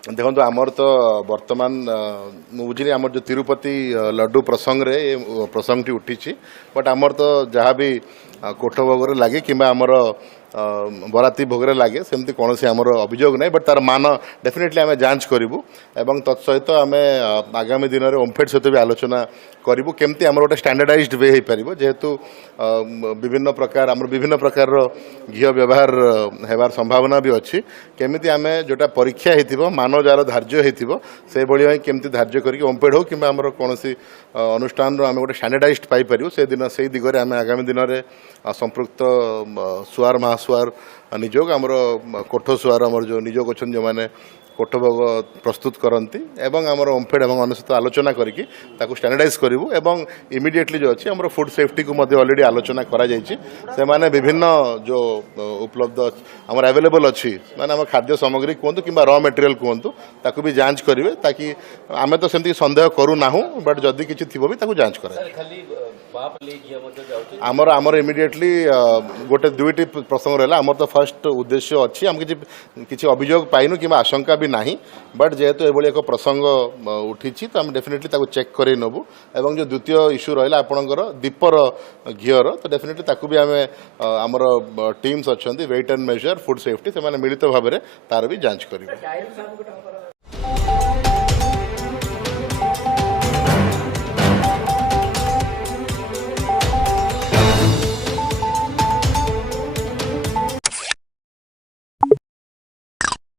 देखो आमर तो वर्तमान बुझी आमर जो तिरुपति लड्डू प्रसंग रे प्रसंग टी उठी बट आमर तो जहाँ भी कोठ भोग लगे कि आमर बराती भोगे लगे सेमती कौन से आमर अभियोग नहीं बट तार मान डेफिनेटली आम जांच करूँ एवं तत्सहित आम आगामी दिन में ओमफेड सहित भी आलोचना करूँ केमती आम गोटे स्टैंडर्डाइज्ड वे हो पार जेहेतु विभिन्न प्रकार घी व्यवहार होबार संभावना भी अच्छी केमिति आम जोटा परीक्षा हो मान जार धार्य हो भाई केमती धार्य करके ओमफेड हो कि कौन अनुष्ठान आम गोटे स्टैंडर्डाइज्ड पाइपर से दिगरे आम आगामी दिन में संपृक्त सुआर महासुआर निजोग आमर कोठ सुआर आमर जो निजोग अच्छा जो मैंने कोठ भोग प्रस्तुत करती एवं आमर ओमफेड एवं अन्य सहित आलोचना करके स्टैंडर्डाइज करूँ एवं इमिडिएटली जो अच्छी आमर फूड सेफ्टी को ऑलरेडी आलोचना करा से माने विभिन्न जो उपलब्ध आमर अवेलेबल अच्छी माने आम खाद्य सामग्री कहतु कि रॉ मटेरियल कहतु ताकू भी जांच करेंगे ताकि आम तो सेमती संदेह करूना बट जदि किसी थी भी ताकू जांच कर आमर आमर इमिडिएटली गोटे दुईटी प्रसंग रहा आमर तो फर्स्ट उद्देश्य अच्छी आम किसी अभियोग पाइनु कि आशंका भी नहीं बट जेहेतु ये एक प्रसंग उठी तो आम डेफिनेटली चेक कर नबू एवं जो द्वितीय इश्यू रहा आपणकर दीपर घीर तो डेफिनेटली ताकू भी आम आमर टीम्स अच्छा weight and measure food safety से मिलित भाव में तार भी जांच करेंगे।